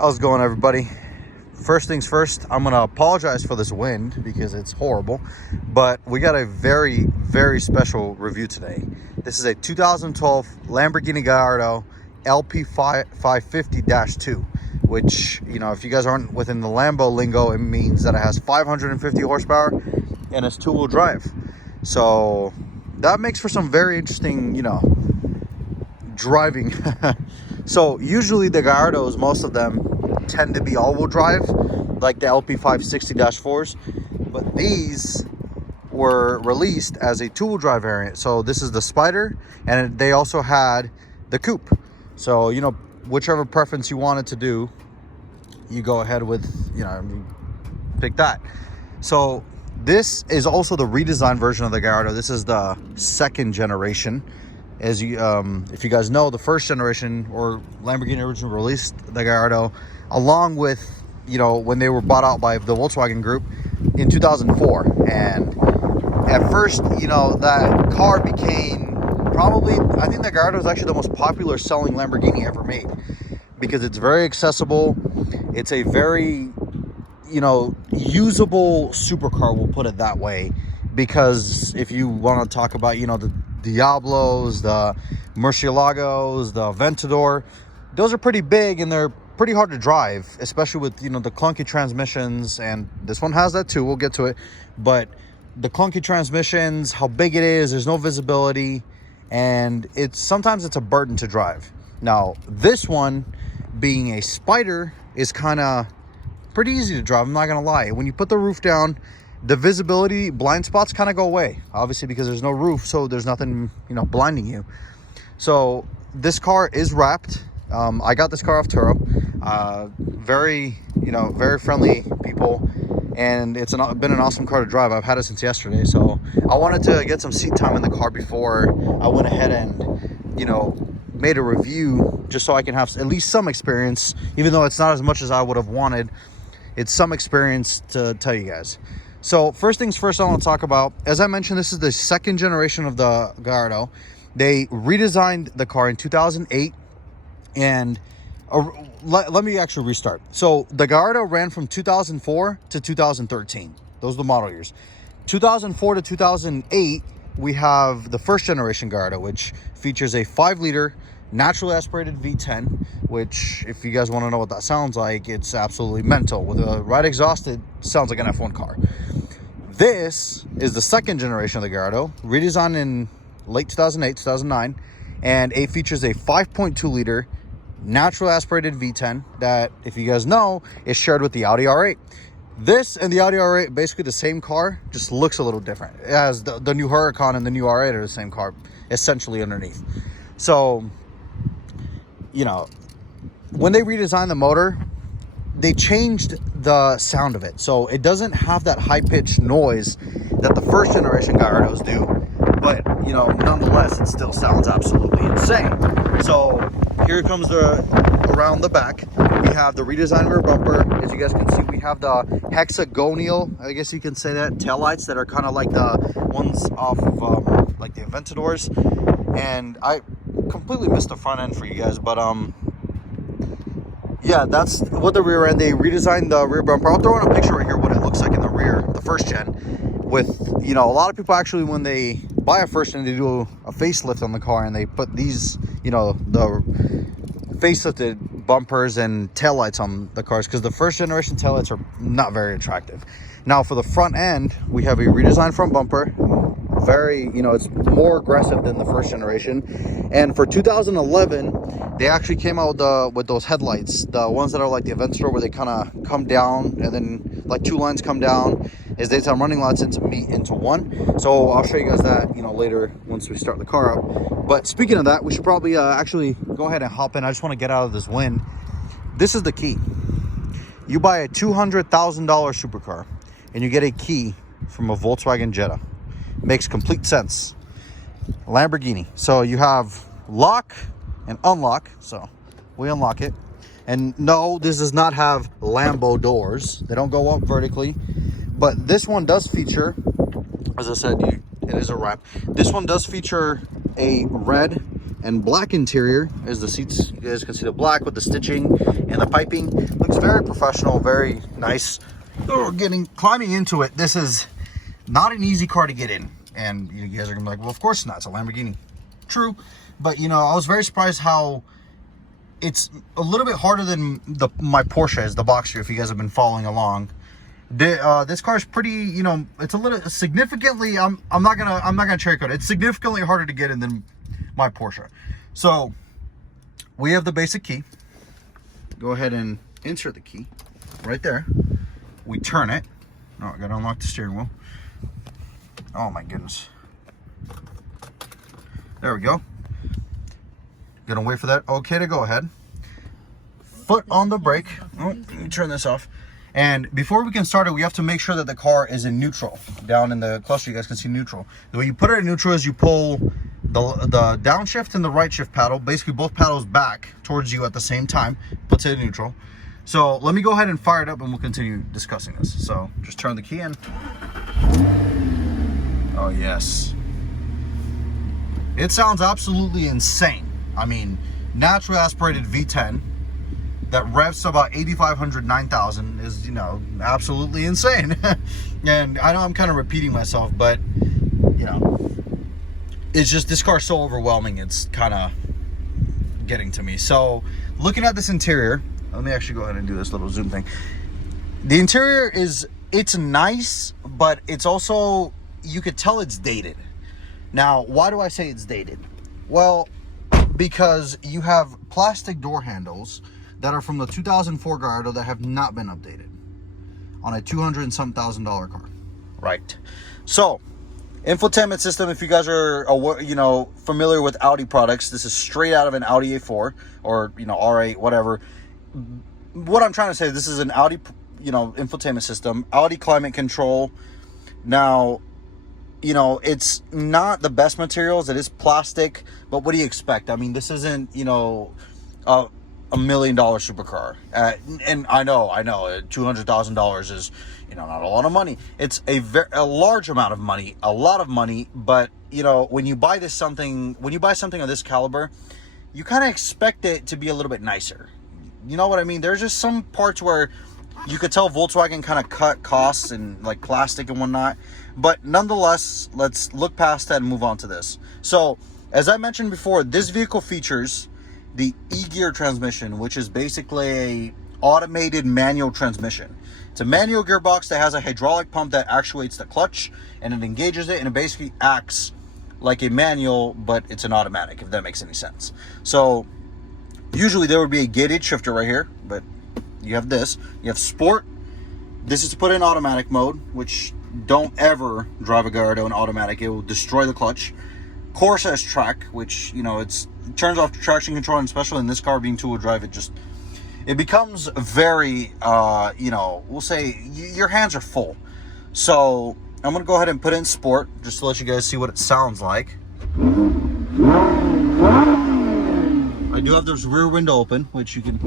How's it going, everybody? First things first, I'm gonna apologize for this wind because it's horrible, but we got a very, very special review today. This is a 2012 Lamborghini Gallardo LP550-2, which, you know, if you guys aren't within the Lambo lingo, it means that it has 550 horsepower and it's two-wheel drive. So that makes for some very interesting, you know, driving. So usually the Gallardos, most of them tend to be all-wheel drive, like the LP560-4s, but these were released as a two-wheel drive variant. So this is the Spider, and they also had the Coupe. So, you know, whichever preference you wanted to do, you go ahead with, you know, pick that. So this is also the redesigned version of the Gallardo. This is the second generation. As you, if you guys know, the first generation, or Lamborghini originally released the Gallardo along with, you know, when they were bought out by the Volkswagen Group in 2004. And at first, you know, that car became probably, I think the Gallardo is actually the most popular selling Lamborghini ever made because it's very accessible. It's a very, you know, usable supercar, we'll put it that way. Because if you want to talk about, you know, the Diablos, the Murcielagos, the Aventador, those are pretty big and they're pretty hard to drive, especially with, you know, the clunky transmissions. And this one has that too, we'll get to it. But the clunky transmissions, how big it is, there's no visibility, and sometimes it's a burden to drive. Now this one, being a Spider, is kind of pretty easy to drive, I'm not gonna lie. When you put the roof down, the visibility, blind spots kind of go away, obviously, because there's no roof, so there's nothing, you know, blinding you. So this car is wrapped. I got this car off Turo. Very, you know, very friendly people, and it's been an awesome car to drive. I've had it since yesterday, so I wanted to get some seat time in the car before I went ahead and, you know, made a review, just so I can have at least some experience, even though it's not as much as I would have wanted. It's some experience to tell you guys. So first things first, I want to talk about, as I mentioned, this is the second generation of the Gallardo. They redesigned the car in 2008, and let me actually restart. So the Gallardo ran from 2004 to 2013. Those are the model years. 2004 to 2008, we have the first generation Gallardo, which features a 5-liter naturally aspirated V10, which, if you guys want to know what that sounds like, it's absolutely mental. With a right exhaust, it sounds like an F1 car. This is the second generation of the Gallardo, redesigned in late 2008, 2009, and it features a 5.2-liter naturally aspirated V10 that, if you guys know, is shared with the Audi R8. This and the Audi R8, basically the same car, just looks a little different. It has the new Huracan and the new R8 are the same car, essentially, underneath. So, you know, when they redesigned the motor, they changed the sound of it. So it doesn't have that high-pitched noise that the first generation Gallardos do. But, you know, nonetheless, it still sounds absolutely insane. So here comes around the back. We have the redesigned rear bumper. As you guys can see, we have the hexagonal, I guess you can say that, taillights that are kind of like the ones off of, like the Aventadors. And I completely missed the front end for you guys, but yeah, that's what the rear end. They redesigned the rear bumper. I'll throw in a picture right here what it looks like in the rear, the first gen. With, you know, a lot of people actually, when they buy a first gen, they do a facelift on the car and they put these, you know, the facelifted bumpers and taillights on the cars, because the first generation taillights are not very attractive. Now for the front end, we have a redesigned front bumper. Very, you know, it's more aggressive than the first generation. And for 2011, they actually came out with those headlights, the ones that are like the Aventador, where they kind of come down and then like two lines come down as daytime running lights meet into one. So I'll show you guys that, you know, later once we start the car up. But speaking of that, we should probably actually go ahead and hop in. I just want to get out of this wind. This is the key. You buy a $200,000 supercar and you get a key from a Volkswagen Jetta. Makes complete sense. Lamborghini. So you have lock and unlock. So we unlock it. And no, this does not have Lambo doors. They don't go up vertically. But this one does feature, as I said, it is a wrap. This one does feature a red and black interior is the seats. You guys can see the black with the stitching and the piping. Looks very professional, very nice. Oh, climbing into it, this is not an easy car to get in. And you guys are gonna be like, well, of course not, it's a Lamborghini. True, but you know, I was very surprised how it's a little bit harder than my Porsche is, the Boxster, if you guys have been following along. This car is pretty, you know, it's a little significantly, I'm not gonna cherry cut it. It's significantly harder to get in than my Porsche. So we have the basic key. Go ahead and insert the key right there. We turn it. Oh, I gotta unlock the steering wheel. Oh my goodness. There we go. Gonna wait for that okay to go ahead. Foot on the brake. Oh, let me turn this off. And before we can start it, we have to make sure that the car is in neutral. Down in the cluster, you guys can see neutral. The way you put it in neutral is you pull the downshift and the right shift paddle, basically both paddles back towards you at the same time, puts it in neutral. So let me go ahead and fire it up and we'll continue discussing this. So just turn the key in. Oh yes. It sounds absolutely insane. I mean, naturally aspirated V10 that revs to about 8,500, 9,000 is, you know, absolutely insane. And I know I'm kind of repeating myself, but, you know, it's just, this car's so overwhelming, it's kind of getting to me. So, looking at this interior, let me actually go ahead and do this little zoom thing. The interior is, it's nice, but it's also, you could tell it's dated. Now, why do I say it's dated? Well, because you have plastic door handles that are from the 2004 Gallardo that have not been updated on a $200 and some thousand car. Right. So, infotainment system, if you guys are, you know, familiar with Audi products, this is straight out of an Audi A4 or, you know, R8, whatever. What I'm trying to say, this is an Audi, you know, infotainment system, Audi climate control. Now, you know, it's not the best materials. It is plastic, but what do you expect? I mean, this isn't, you know, $1 million supercar. And I know, $200,000 is, you know, not a lot of money. It's a large amount of money, a lot of money. But, you know, when you buy something of this caliber, you kind of expect it to be a little bit nicer. You know what I mean? There's just some parts where you could tell Volkswagen kind of cut costs and like plastic and whatnot. But nonetheless, let's look past that and move on to this. So, as I mentioned before, this vehicle features the e-gear transmission, which is basically a automated manual transmission. It's a manual gearbox that has a hydraulic pump that actuates the clutch, and it engages it, and it basically acts like a manual, but it's an automatic, if that makes any sense. So, usually there would be a gated shifter right here, but you have this. You have sport. This is to put in automatic mode, which don't ever drive a Gallardo in automatic. It will destroy the clutch. Course has track, which, you know, it turns off traction control, and especially in this car being two-wheel drive, it becomes very, you know, we'll say your hands are full. So I'm going to go ahead and put in sport just to let you guys see what it sounds like. I do have this rear window open, which you can...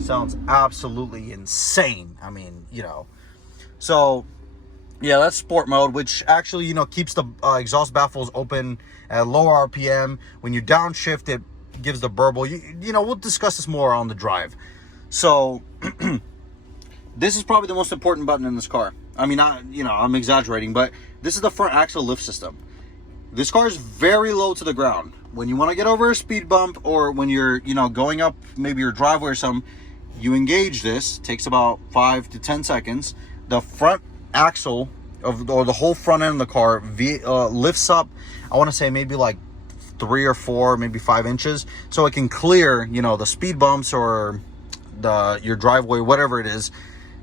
Sounds absolutely insane. I mean, you know. So, yeah, that's sport mode, which actually, you know, keeps the exhaust baffles open at lower RPM. When you downshift, it gives the burble. You know, we'll discuss this more on the drive. So, this is probably the most important button in this car. I mean, you know, I'm exaggerating, but this is the front axle lift system. This car is very low to the ground. When you want to get over a speed bump, or when you're, you know, going up maybe your driveway or something, you engage this. It takes about 5 to 10 seconds. The front axle or the whole front end of the car lifts up, I want to say maybe like 3 or 4, maybe 5 inches, so it can clear, you know, the speed bumps or your driveway, whatever it is,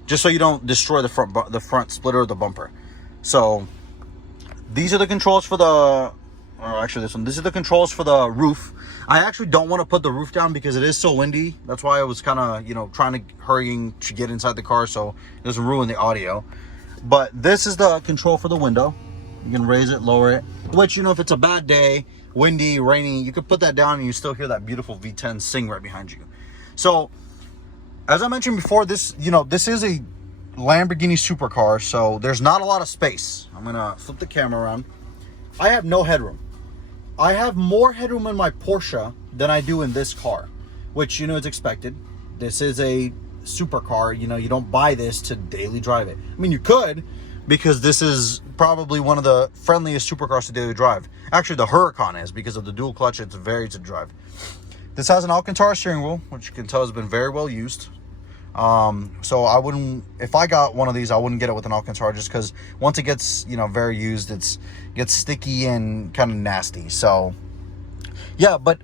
just so you don't destroy the front splitter or the bumper. So these are the controls for the, or actually this one, this is the controls for the roof. I actually don't want to put the roof down because it is so windy. That's why I was kind of, you know, hurrying to get inside the car so it doesn't ruin the audio. But this is the control for the window. You can raise it, lower it, which, you know, if it's a bad day, windy, rainy, you could put that down and you still hear that beautiful V10 sing right behind you. So, as I mentioned before, this, you know, this is a Lamborghini supercar, so there's not a lot of space. I'm gonna flip the camera around. I have no headroom. I have more headroom in my Porsche than I do in this car, which, you know, is expected. This is a supercar. You know, you don't buy this to daily drive it. I mean, you could, because this is probably one of the friendliest supercars to daily drive. Actually, the Huracan is, because of the dual clutch. It's very to drive. This has an Alcantara steering wheel, which you can tell has been very well used. So I wouldn't, if I got one of these, I wouldn't get it with an Alcantara, just because once it gets, you know, very used, gets sticky and kind of nasty. So yeah, but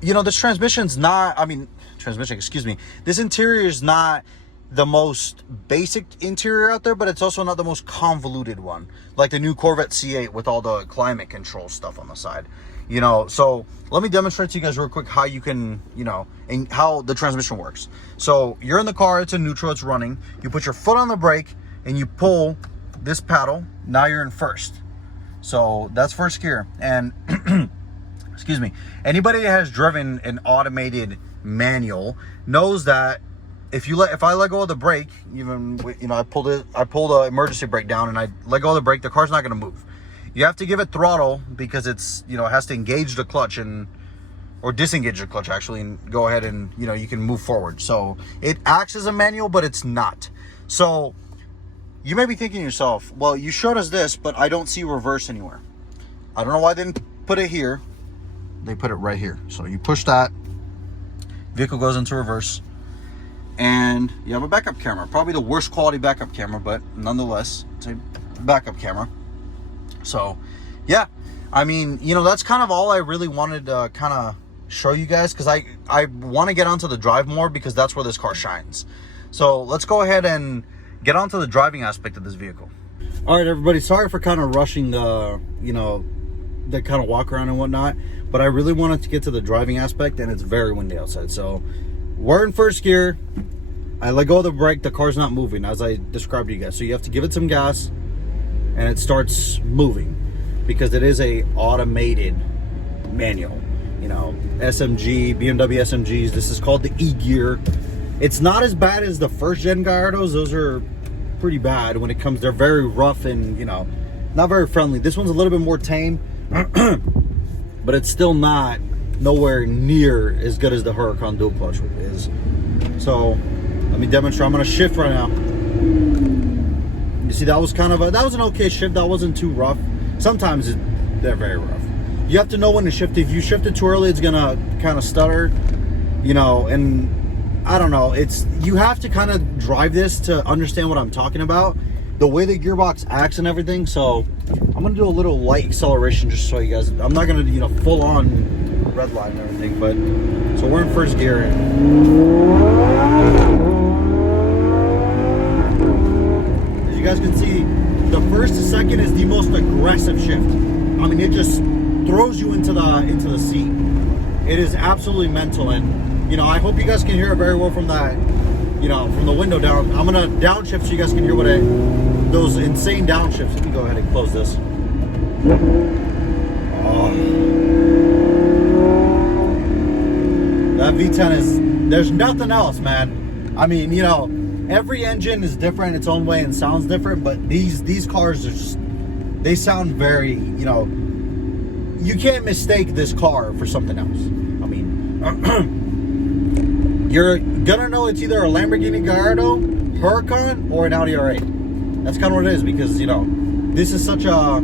you know, this transmission's not, excuse me, this interior is not the most basic interior out there, but it's also not the most convoluted one, like the new Corvette C8 with all the climate control stuff on the side. You know, so let me demonstrate to you guys real quick how you can, you know, and how the transmission works. So you're in the car, it's in neutral, it's running. You put your foot on the brake and you pull this paddle. Now you're in first. So that's first gear. And excuse me, anybody that has driven an automated manual knows that if I let go of the brake, even, you know, I pulled the emergency brake down and I let go of the brake, the car's not going to move. You have to give it throttle, because it's, you know, it has to engage the clutch or disengage the clutch actually, and go ahead and, you know, you can move forward. So it acts as a manual, but it's not. So you may be thinking to yourself, well, you showed us this, but I don't see reverse anywhere. I don't know why they didn't put it here. They put it right here. So you push that, vehicle goes into reverse, and you have a backup camera. Probably the worst quality backup camera, but nonetheless, it's a backup camera. So yeah, I mean, you know, that's kind of all I really wanted to kind of show you guys, because I want to get onto the drive more, because that's where this car shines. So let's go ahead and get onto the driving aspect of this vehicle. All right, everybody, sorry for kind of rushing the, you know, the kind of walk around and whatnot, but I really wanted to get to the driving aspect, and it's very windy outside. So we're in first gear. I let go of the brake, the car's not moving, as I described to you guys. So you have to give it some gas and it starts moving, because it is a automated manual. You know, SMG, BMW SMGs, this is called the E-Gear. It's not as bad as the first gen Gallardos. Those are pretty bad when it comes, they're very rough and, you know, not very friendly. This one's a little bit more tame, but it's still not nowhere near as good as the Huracan dual clutch is. So let me demonstrate. I'm going to shift right now. You see, that was kind of that was an okay shift. That wasn't too rough. Sometimes they're very rough. You have to know when to shift. If you shift it too early, it's gonna kind of stutter, you know. And I don't know. You have to kind of drive this to understand what I'm talking about, the way the gearbox acts and everything. So I'm gonna do a little light acceleration just to show you guys. I'm not gonna, you know, full on red line and everything, but so we're in first gear. You guys can see the first to second is the most aggressive shift. I mean, it just throws you into the seat. It is absolutely mental, and you know, I hope you guys can hear it very well from that, you know, from the window down. I'm gonna downshift so you guys can hear what those insane downshifts. Let me go ahead and close this. Oh. That V10 is, there's nothing else, man. I mean, you know, every engine is different its own way and sounds different, but these cars are just, they sound very, you know, you can't mistake this car for something else. I mean, you're gonna know it's either a Lamborghini Gallardo, Huracan, or an Audi R8. That's kind of what it is, because, you know, this is such a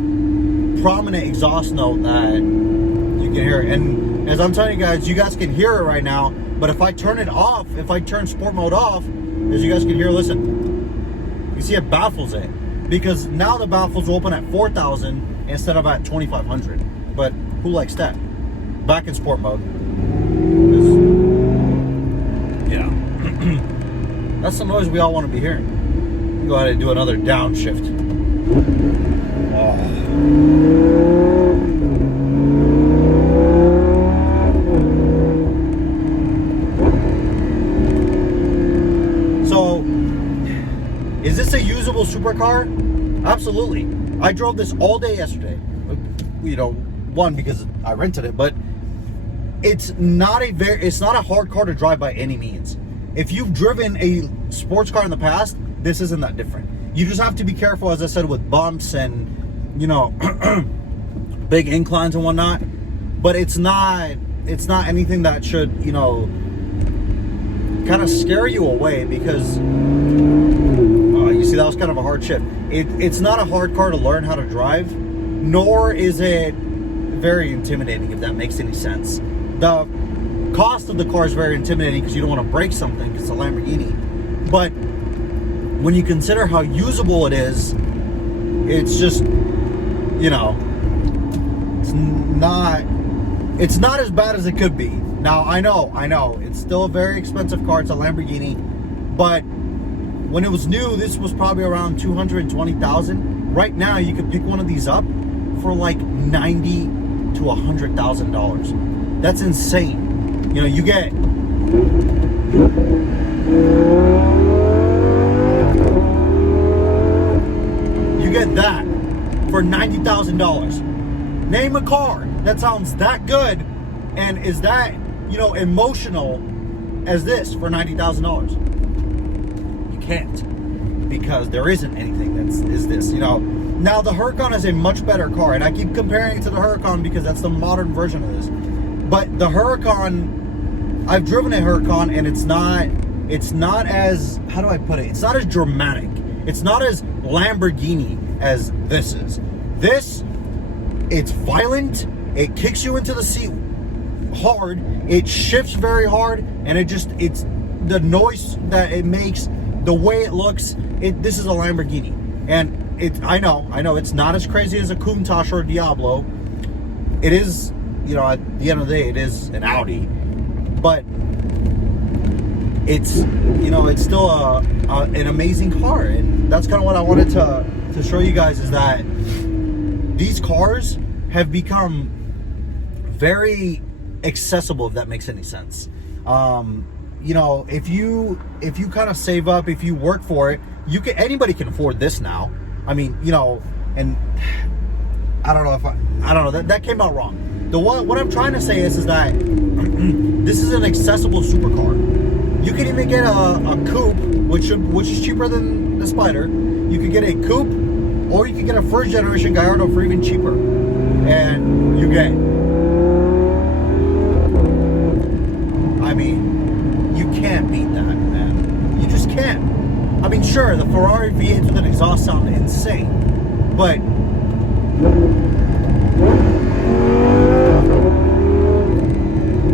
prominent exhaust note that you can hear it. And as I'm telling you guys can hear it right now, but if I turn it off, if I turn sport mode off, as you guys can hear, listen, you see it baffles it, because now the baffles open at 4,000 instead of at 2,500. But who likes that? Back in sport mode. Yeah. That's the noise we all want to be hearing. Go ahead and do another downshift. Oh. So, is this a usable supercar? Absolutely. I drove this all day yesterday. You know, one, because I rented it, but it's not a hard car to drive by any means. If you've driven a sports car in the past, this isn't that different. You just have to be careful, as I said, with bumps and, you know, big inclines and whatnot. but it's not anything that should, you know, kind of scare you away, because you see that was kind of a hard shift. It's not a hard car to learn how to drive, nor is it very intimidating, if that makes any sense. The cost of the car is very intimidating because you don't want to break something because it's a Lamborghini. But when you consider how usable it is, it's just, you know, it's not as bad as it could be. Now, I know, it's still a very expensive car. It's a Lamborghini, but when it was new, this was probably around $220,000. Right now, you could pick one of these up for like $90,000 to $100,000. That's insane. You know, you get that for $90,000. Name a car that sounds that good and is that, you know, emotional as this for $90,000. You can't, because there isn't anything is this, you know. Now the Huracan is a much better car, and I keep comparing it to the Huracan because that's the modern version of this. But the Huracan, I've driven a Huracan, and it's not as, how do I put it? It's not as dramatic. It's not as Lamborghini as this is. This, it's violent. It kicks you into the seat hard. It shifts very hard, and it's the noise that it makes, the way it looks. This is a Lamborghini, and I know it's not as crazy as a Countach or a Diablo. It is, you know, at the end of the day, it is an Audi, but it's, you know, it's still an amazing car. And that's kind of what I wanted to show you guys, is that these cars have become very accessible, if that makes any sense. You know, if you kind of save up, if you work for it, anybody can afford this now. I mean, you know, and I don't know, that came out wrong. What I'm trying to say is that this is an accessible supercar. You can even get a coupe, which is cheaper than the Spider. You can get a coupe, or you can get a first generation Gallardo for even cheaper, and you get, I mean, you can't beat that, man. You just can't. I mean, sure, the Ferrari V8s with an exhaust sound insane, but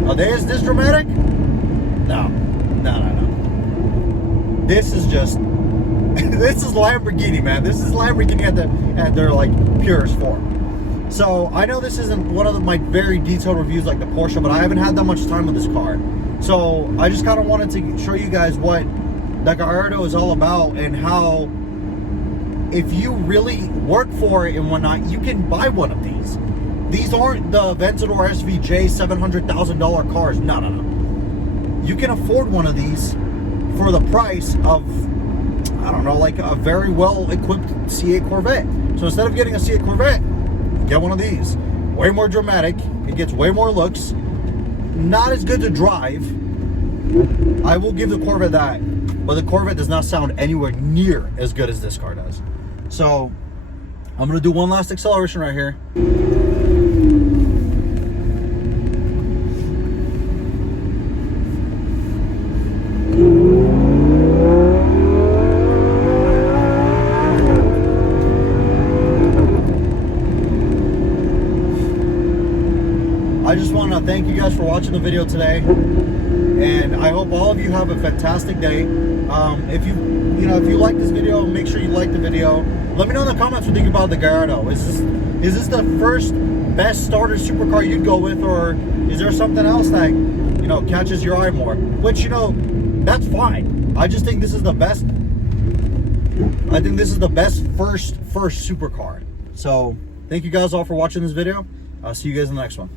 are they this dramatic? No. This is just, this is Lamborghini, man. This is Lamborghini at their like purest form. So I know this isn't one of my very detailed reviews like the Porsche, but I haven't had that much time with this car. So I just kind of wanted to show you guys what the Gallardo is all about, and how if you really work for it and whatnot, you can buy one of these. These aren't the Aventador SVJ $700,000 cars. No. You can afford one of these for the price of, I don't know, like a very well-equipped C8 Corvette. So instead of getting a C8 Corvette, get one of these. Way more dramatic. It gets way more looks. Not as good to drive. I will give the Corvette that. But the Corvette does not sound anywhere near as good as this car does. So I'm going to do one last acceleration right here. I just want to thank you guys for watching the video today, and I hope all of you have a fantastic day. If you like this video, make sure you like the video. Let me know in the comments what you think about the Gallardo. Is this the first best starter supercar you'd go with, or is there something else that, you know, catches your eye more? Which, you know, that's fine. I just think this is the best. I think this is the best first supercar. So thank you guys all for watching this video. I'll see you guys in the next one.